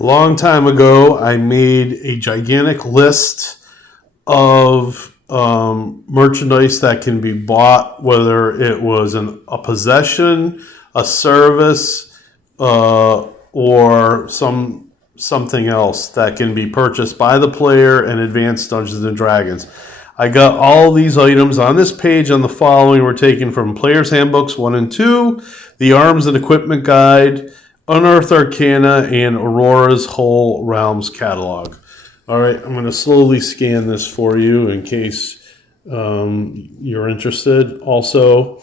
A long time ago, I made a gigantic list of merchandise that can be bought, whether it was a possession, a service, or something else that can be purchased by the player in Advanced Dungeons and Dragons. I got all these items on this page and the following were taken from Player's Handbooks 1 and 2, the Arms and Equipment Guide, Unearthed Arcana, and Aurora's Whole Realms catalog. All right, I'm going to slowly scan this for you in case you're interested. Also,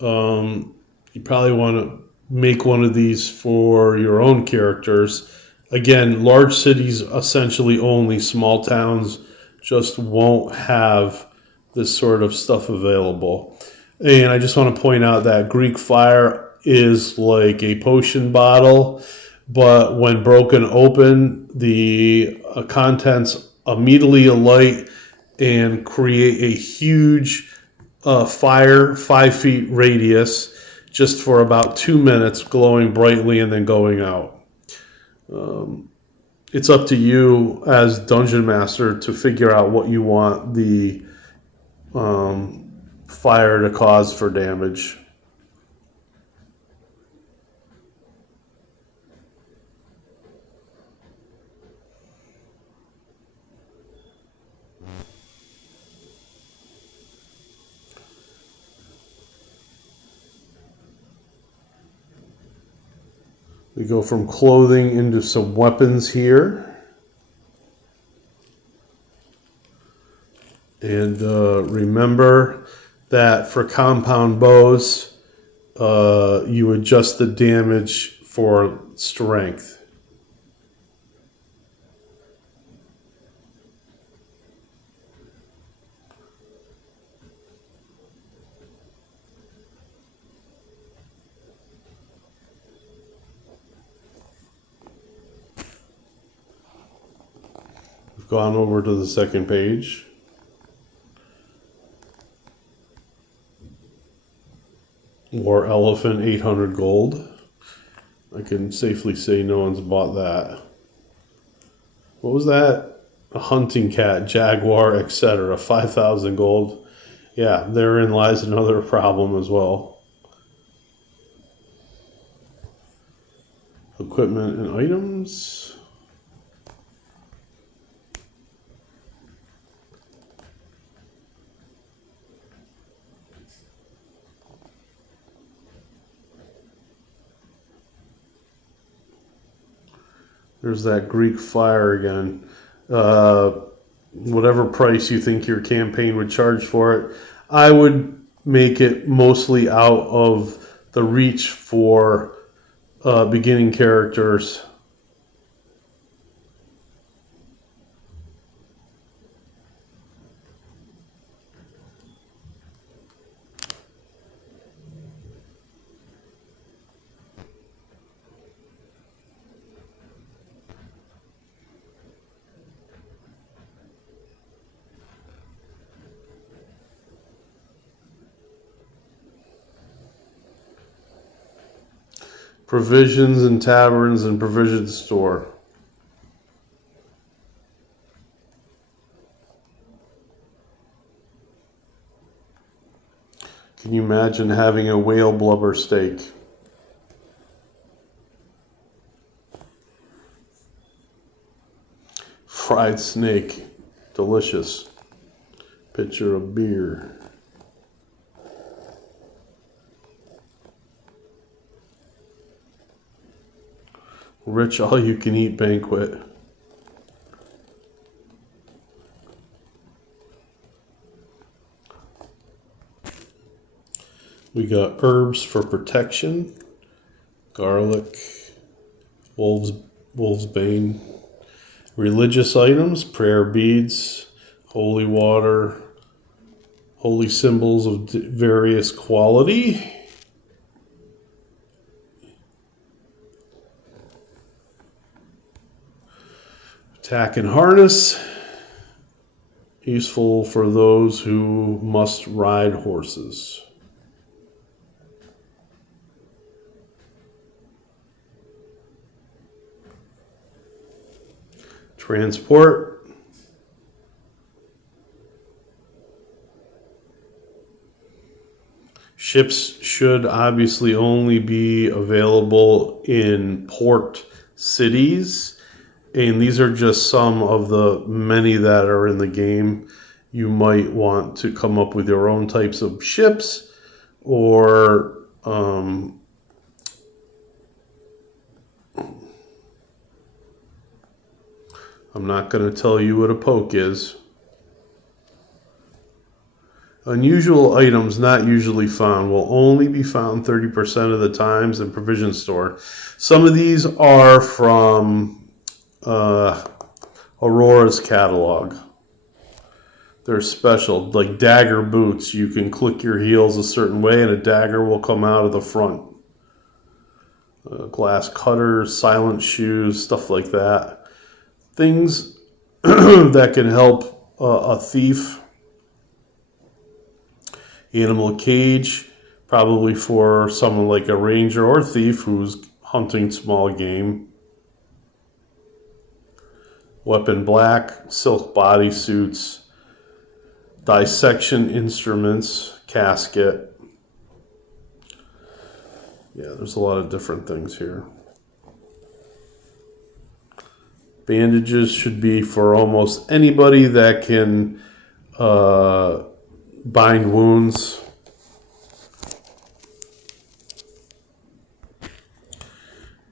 you probably want to make one of these for your own characters. Again, large cities essentially only, small towns just won't have this sort of stuff available. And I just want to point out that Greek fire is like a potion bottle, but when broken open, the contents immediately alight and create a huge fire, 5 feet radius, just for about 2 minutes, glowing brightly and then going out. It's up to you as Dungeon Master to figure out what you want the fire to cause for damage. We go from clothing into some weapons here. And remember that for compound bows, you adjust the damage for strength. We've gone over to the second page. War Elephant, 800 gold. I can safely say no one's bought that. What was that? A hunting cat, jaguar, etc. 5,000 gold. Yeah, therein lies another problem as well. Equipment and items. There's that Greek fire again. Whatever price you think your campaign would charge for it, I would make it mostly out of the reach for beginning characters. Provisions and taverns and provision store. Can you imagine having a whale blubber steak? Fried snake, delicious. Pitcher of beer. Rich all-you-can-eat banquet. We got herbs for protection, garlic, wolf's bane, religious items, prayer beads, holy water, holy symbols of various quality. Tack and harness, useful for those who must ride horses. Transport. Ships should obviously only be available in port cities. And these are just some of the many that are in the game. You might want to come up with your own types of ships, or I'm not going to tell you what a poke is. Unusual items not usually found will only be found 30% of the times in provision store. Some of these are from Aurora's catalog. They're special, like dagger boots. You can click your heels a certain way and a dagger will come out of the front. Glass cutters, silent shoes, stuff like that. Things that can help a thief. Animal cage, probably for someone like a ranger or thief who's hunting small game. Weapon black, silk bodysuits, dissection instruments, casket. Yeah, there's a lot of different things here. Bandages should be for almost anybody that can bind wounds.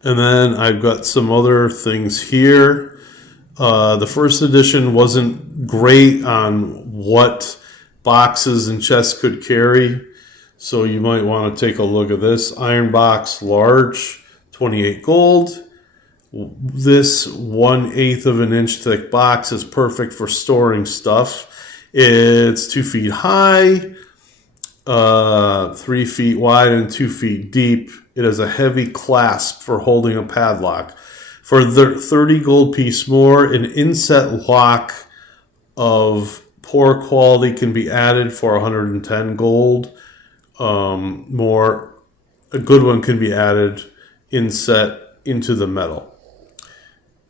And then I've got some other things here. The first edition wasn't great on what boxes and chests could carry, so you might want to take a look at this. Iron box, large, 28 gold. This 1/8 of an inch thick box is perfect for storing stuff. It's 2 feet high, 3 feet wide, and 2 feet deep. It has a heavy clasp for holding a padlock. For the 30 gold piece more, an inset lock of poor quality can be added for 110 gold. More, a good one can be added inset into the metal.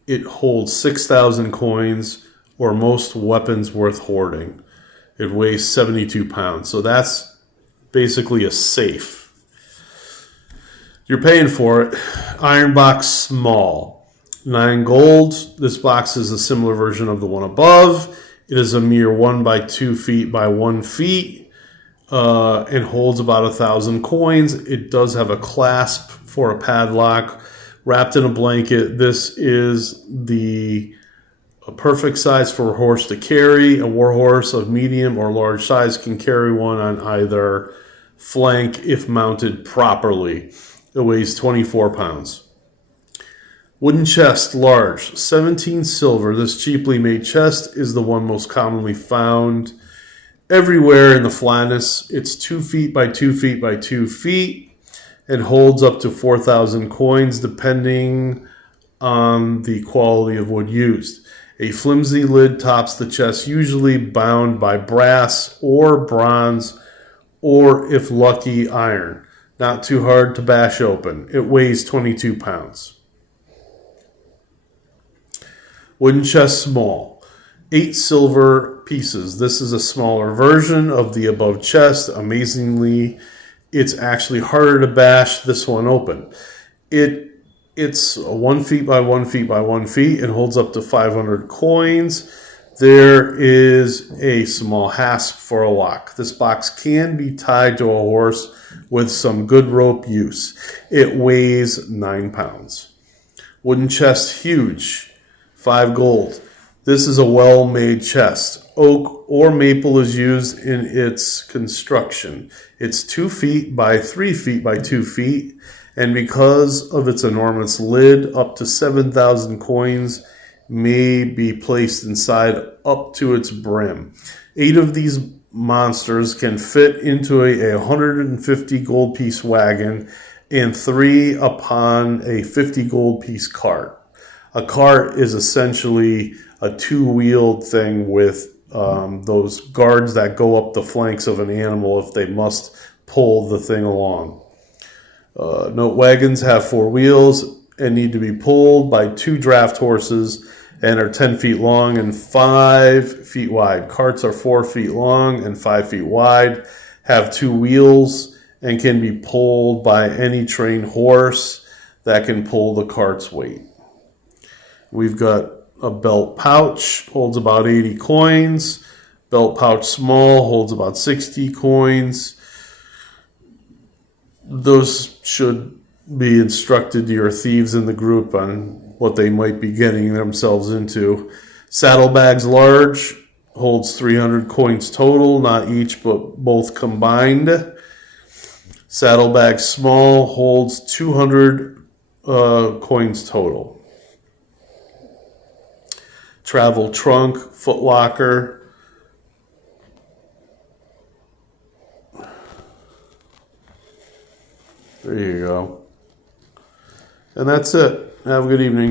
It holds 6,000 coins, or most weapons worth hoarding. It weighs 72 pounds. So that's basically a safe. You're paying for it. Iron box small, 9 gold. This box is a similar version of the one above. It is a mere 1 by 2 feet by 1 feet and holds about 1,000 coins. It does have a clasp for a padlock wrapped in a blanket. This is a perfect size for a horse to carry. A warhorse of medium or large size can carry one on either flank if mounted properly. It weighs 24 pounds. Wooden chest, large, 17 silver. This cheaply made chest is the one most commonly found everywhere in the flatness. It's 2 feet by 2 feet by 2 feet and holds up to 4,000 coins depending on the quality of wood used. A flimsy lid tops the chest, usually bound by brass or bronze, or if lucky, iron. Not too hard to bash open. It weighs 22 pounds. Wooden chest small, 8 silver pieces. This is a smaller version of the above chest. Amazingly, it's actually harder to bash this one open. It's 1 feet by 1 feet by 1 feet and holds up to 500 coins. There is a small hasp for a lock. This box can be tied to a horse with some good rope use. It weighs 9 pounds. Wooden chest huge, 5 gold. This is a well-made chest. Oak or maple is used in its construction. It's 2 feet by 3 feet by 2 feet, and because of its enormous lid, up to 7,000 coins may be placed inside up to its brim. 8 of these monsters can fit into a 150 gold piece wagon and 3 upon a 50 gold piece cart. A cart is essentially a 2-wheeled thing with those guards that go up the flanks of an animal if they must pull the thing along. Note wagons have 4 wheels and need to be pulled by 2 draft horses and are 10 feet long and 5 feet wide. Carts are 4 feet long and 5 feet wide, have 2 wheels, and can be pulled by any trained horse that can pull the cart's weight. We've got a belt pouch, holds about 80 coins. Belt pouch small, holds about 60 coins. Those should be instructed to your thieves in the group on what they might be getting themselves into. Saddlebags large, holds 300 coins total, not each but both combined. Saddlebag small, holds 200 coins total. Travel trunk, foot locker. There you go. And that's it. Have a good evening.